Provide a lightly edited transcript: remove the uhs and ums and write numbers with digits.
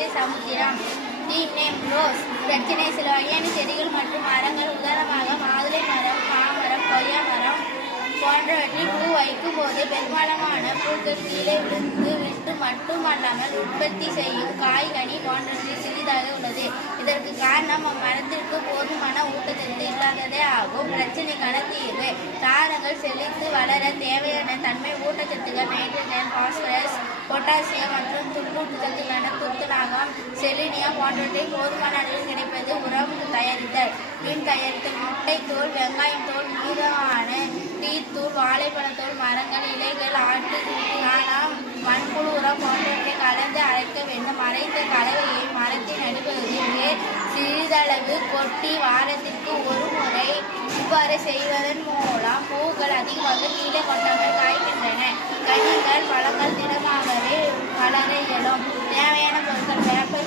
பச்சை சமுத்திரம். The name rose. பிரச்சனை சில வகையான செடிகள் மற்றும் மரங்கள், உதாரணமாக மாதுளை மரம், மாமரம், கொய்யா மரம் போன்றவற்றில் பூ வைக்கும் போது பெரும்பாலான பூக்கள் கீழே விழுந்து விட்டு மட்டுமல்லாமல் உற்பத்தி செய்யும் காய்கனி போன்றவற்றில் சிறிதாக உள்ளது. இதற்கு காரணம் அம்மரத்திற்கு போதுமான ஊட்டச்சத்து இல்லாததே ஆகும். பிரச்சனைக்கான தீர்வு: தாவரங்கள் செழித்து வளர தேவையான தன்மை ஊட்டச்சத்துக்கள் நைட்ரஜன், பாஸ்பரஸ், பொட்டாசியம் மற்றும் துன்னூட்டச்சத்துக்களான துத்தநாகம், செலினியம் போன்றவற்றை போதுமான அளவில் கிடைப்பது. உரம் தயாரித்தல்: மீன் தயாரித்தல், முட்டைத்தோல், வெங்காயம் தோல், மீதமான டீத்தூள், வாழைப்பழத்தோல், மரங்கள் இலைகள், ஆட்டு சாணம், மண்புழு உரம் போன்றவற்றை கலந்து அரைக்க வேண்டும். அரைத்த கலவையை மரத்தின் அடிப்பகுதியிலே சிறிதளவு கொட்டி வாரத்திற்கு ஒரு முறை. இவ்வாறு செய்வதன் மூலம் பூக்கள் அதிகமாக கீழே கொட்டாமல் காய்க்கின்றன. கனிகள், பழங்கள் திடமாகவே வளர இயலும். தேவையான பொருட்கள்: வேப்ப